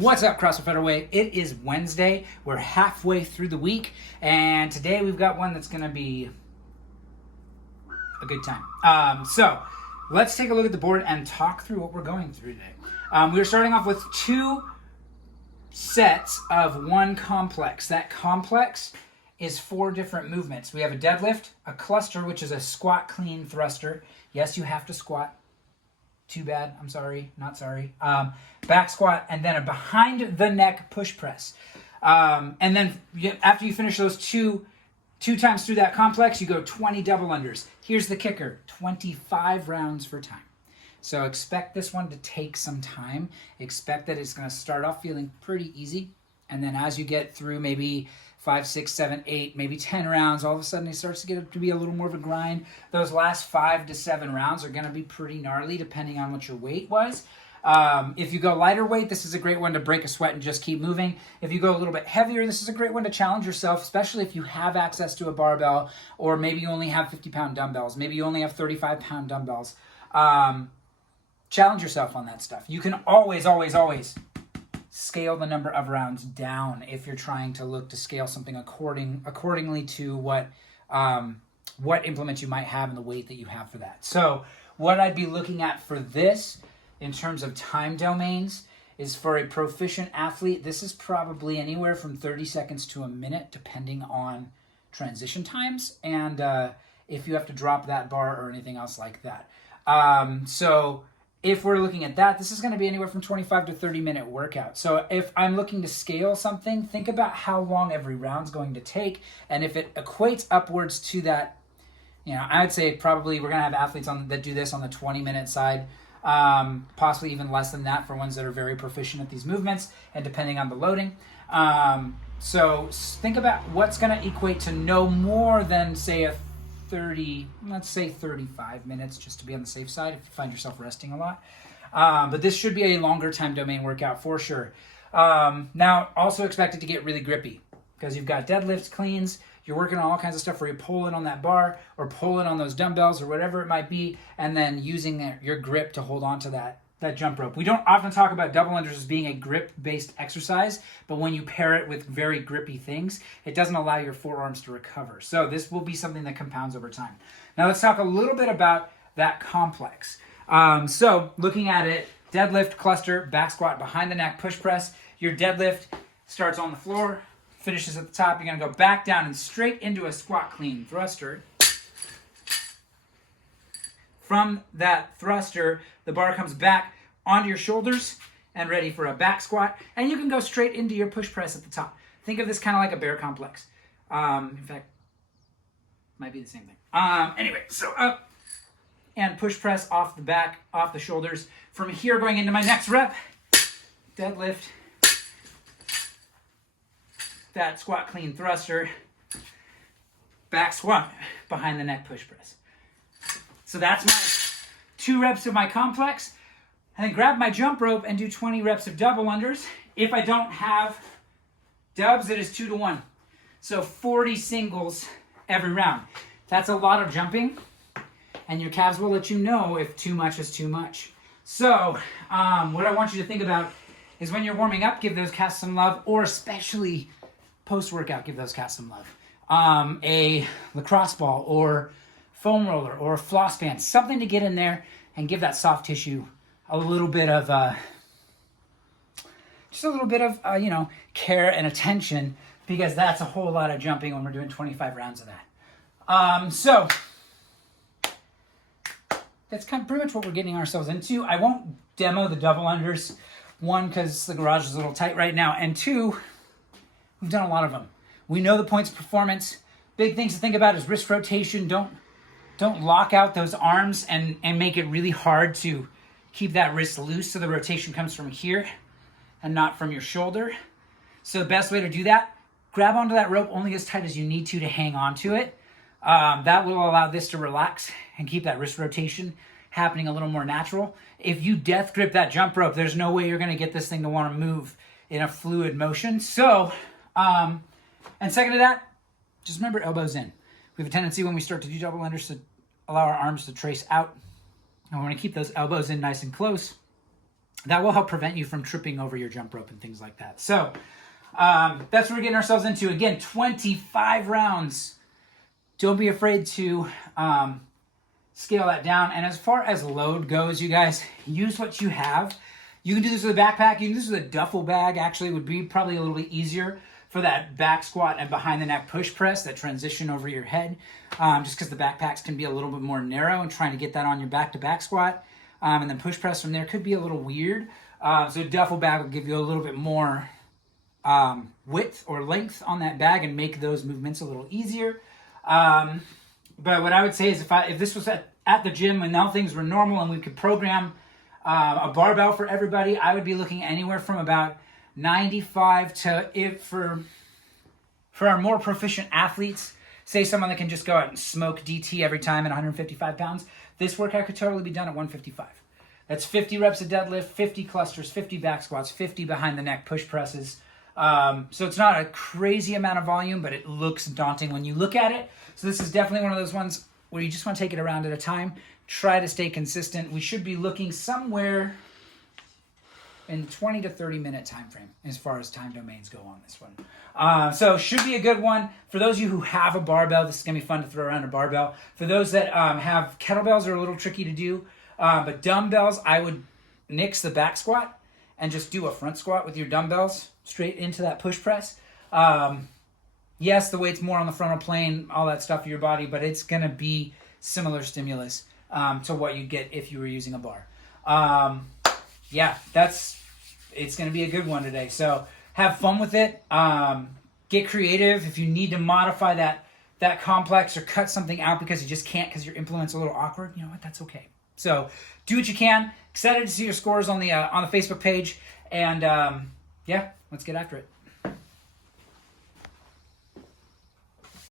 What's up, CrossFit Featherweight? It is Wednesday. We're halfway through the week, and today we've got one that's going to be a good time. So let's take a look at the board and talk through what we're going through today. We're starting off with 2 sets of 1 complex. That complex is 4 different movements. We have a deadlift, a cluster, which is a squat clean thruster. Yes, you have to squat. Too bad. I'm sorry. Not sorry. Back squat, and then a behind the neck push press. And then after you finish those two times through that complex, you go 20 double unders. Here's the kicker: 25 rounds for time. So expect this one to take some time. Expect that it's going to start off feeling pretty easy, and then as you get through maybe 5, 6, 7, 8, maybe 10 rounds, all of a sudden it starts to get to be a little more of a grind. Those last 5 to 7 rounds are going to be pretty gnarly depending on what your weight was. If you go lighter weight, this is a great one to break a sweat and just keep moving. If you go a little bit heavier, this is a great one to challenge yourself, especially if you have access to a barbell, or maybe you only have 50-pound dumbbells. Maybe you only have 35-pound dumbbells. Challenge yourself on that stuff. You can always scale the number of rounds down if you're trying to look to scale something accordingly to what implements you might have and the weight that you have for that. So what I'd be looking at for this in terms of time domains is, for a proficient athlete, this is probably anywhere from 30 seconds to a minute, depending on transition times and if you have to drop that bar or anything else like that. So if we're looking at that, this is going to be anywhere from 25 to 30-minute workout. So if I'm looking to scale something, think about how long every round's going to take, and if it equates upwards to that, I would say probably we're going to have athletes that do this on the 20-minute side, possibly even less than that for ones that are very proficient at these movements, and depending on the loading. So think about what's going to equate to no more than, say, let's say 35 minutes, just to be on the safe side if you find yourself resting a lot. But this should be a longer time domain workout for sure. Now, also expect it to get really grippy, because you've got deadlifts, cleans, you're working on all kinds of stuff where you pull it on that bar or pull it on those dumbbells or whatever it might be, and then using your grip to hold on to that jump rope. We don't often talk about double unders as being a grip-based exercise, but when you pair it with very grippy things, it doesn't allow your forearms to recover. So this will be something that compounds over time. Now let's talk a little bit about that complex. So looking at it, deadlift, cluster, back squat, behind the neck, push press. Your deadlift starts on the floor, finishes at the top. You're going to go back down and straight into a squat clean thruster. From that thruster, the bar comes back onto your shoulders and ready for a back squat. And you can go straight into your push press at the top. Think of this kind of like a bear complex. In fact, might be the same thing. Anyway, so up and push press off the back, off the shoulders. From here, going into my next rep, deadlift, that squat clean thruster, back squat, behind the neck push press. So that's my 2 reps of my complex. And then grab my jump rope and do 20 reps of double unders. If I don't have dubs, it is 2 to 1. So 40 singles every round. That's a lot of jumping, and your calves will let you know if too much is too much. So what I want you to think about is, when you're warming up, give those calves some love, or especially post-workout, give those calves some love. A lacrosse ball or foam roller or a floss band, something to get in there and give that soft tissue a little bit of care and attention, because that's a whole lot of jumping when we're doing 25 rounds of that. So that's pretty much what we're getting ourselves into. I won't demo the double unders, 1, because the garage is a little tight right now, and 2, we've done a lot of them. We know the points of performance. Big things to think about is wrist rotation. Don't lock out those arms and make it really hard to keep that wrist loose, so the rotation comes from here and not from your shoulder. So the best way to do that, grab onto that rope only as tight as you need to hang on to it. That will allow this to relax and keep that wrist rotation happening a little more natural. If you death grip that jump rope, there's no way you're going to get this thing to want to move in a fluid motion. So, and second to that, just remember elbows in. We have a tendency when we start to do double unders to allow our arms to trace out. And we want to keep those elbows in nice and close. that will help prevent you from tripping over your jump rope and things like that. So that's what we're getting ourselves into. Again, 25 rounds. Don't be afraid to scale that down. And as far as load goes, you guys, use what you have. You can do this with a backpack. You can do this with a duffel bag. Actually, would be probably a little bit easier for that back squat and behind the neck push press, that transition over your head, just because the backpacks can be a little bit more narrow, and trying to get that on your back to back squat and then push press from there could be a little weird. So a duffel bag will give you a little bit more width or length on that bag and make those movements a little easier. But what I would say is if this was at the gym and now things were normal and we could program a barbell for everybody, I would be looking anywhere from about 95 to, for our more proficient athletes, say someone that can just go out and smoke DT every time at 155 pounds, this workout could totally be done at 155. That's 50 reps of deadlift, 50 clusters, 50 back squats, 50 behind the neck push presses. So it's not a crazy amount of volume, but it looks daunting when you look at it. So this is definitely one of those ones where you just want to take it around at a time. Try to stay consistent. We should be looking somewhere in 20 to 30 minute time frame as far as time domains go on this one. So should be a good one. For those of you who have a barbell, this is going to be fun to throw around a barbell. For those that have kettlebells, are a little tricky to do. But dumbbells, I would nix the back squat and just do a front squat with your dumbbells straight into that push press. Yes, the weight's more on the frontal plane, all that stuff of your body, but it's going to be similar stimulus to what you get if you were using a bar. Yeah, it's going to be a good one today. So have fun with it. Get creative. If you need to modify that complex or cut something out because you just can't because your implement's a little awkward, you know what? That's okay. So do what you can. Excited to see your scores on the Facebook page. And yeah, let's get after it.